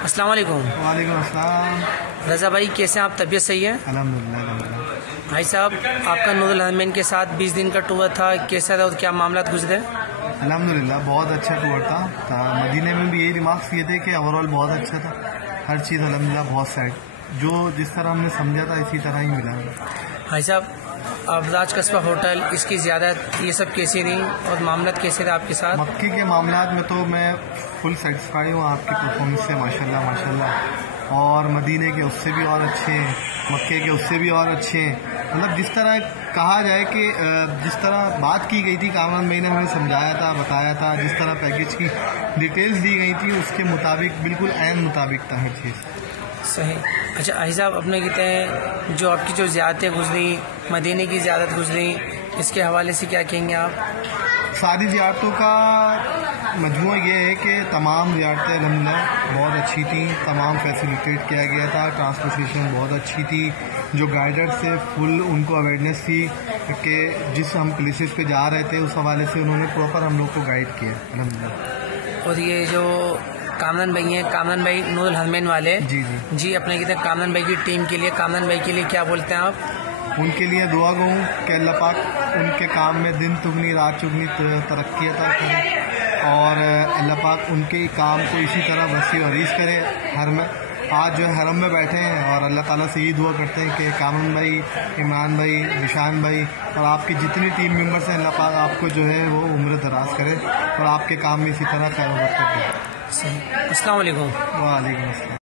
अस्सलाम वालेकुम। वालेकुम अस्सलाम। रज़ा भाई कैसे हैं आप? तबीयत सही है? अल्हम्दुलिल्लाह। भाई साहब, आपका नूरुल हरमैन के साथ 20 दिन का टूर था, कैसा था और क्या मामला गुजरे? अल्हम्दुलिल्लाह बहुत अच्छा टूर था। मदीने में भी यही रिमार्क्स किए थे कि ओवरऑल बहुत अच्छा था, हर चीज़ अल्हम्दुलिल्लाह बहुत सेट, जो जिस तरह हमने समझा था इसी तरह ही मिला। भाई साहब, अबराज कस्बा होटल, इसकी ज़्यादत, ये सब कैसी रही और मामला कैसे थे आपके साथ? मक्की के मामलात में तो मैं फुल सेटिस्फाई हूँ आपकी परफॉर्मेंस से, माशाल्लाह माशाल्लाह। और मदीने के उससे भी और अच्छे हैं, मक्के के उससे भी और अच्छे हैं। मतलब जिस तरह कहा जाए कि जिस तरह बात की गई थी, कामरान भाई ने हमें समझाया था, बताया था, जिस तरह पैकेज की डिटेल्स दी गई थी उसके मुताबिक बिल्कुल ऐन मुताबिक था हर चीज़। सही। अच्छा भाई साहब, अपने कहते हैं जो आपकी जो ज़्यादतें गुजरी, मदीने की ज़्यादत गुजरी, इसके हवाले से क्या कहेंगे आप? सारी ज़ियारतों का मजमूआ ये है कि तमाम ज़ियारतें अल्हम्दुलिल्लाह बहुत अच्छी थी, तमाम फैसिलिटेट किया गया था, ट्रांसपोर्टेशन बहुत अच्छी थी, जो गाइडर से फुल उनको अवेयरनेस थी कि जिस हम प्लेसेस पे जा रहे थे उस हवाले से उन्होंने प्रॉपर हम लोग को गाइड किया अल्हम्दुलिल्लाह। और ये जो कामरान भाई हैं, कामरान भाई नूरुल हरमैन वाले, जी जी जी अपने कहते हैं कामरान भाई की टीम के लिए, कामरान भाई के लिए क्या बोलते हैं आप? उनके लिए दुआ गो कि अल्लाह पाक उनके काम में दिन दुगनी रात चुगनी तरक्की अता करे और अल्लाह पाक उनके काम को इसी तरह वसी और रीस करे। आज जो हरम में बैठे हैं और अल्लाह ताला से यही दुआ करते हैं कि कामरान भाई, इमरान भाई, निशान भाई और आपकी जितनी टीम मेंबर्स हैं, अल्लाह पाक आपको जो है वो उम्र दराज करे और आपके काम में इसी तरह खैर बरकत दे। सही। अस्सलाम वालेकुम। वालेकुम अस्सलाम।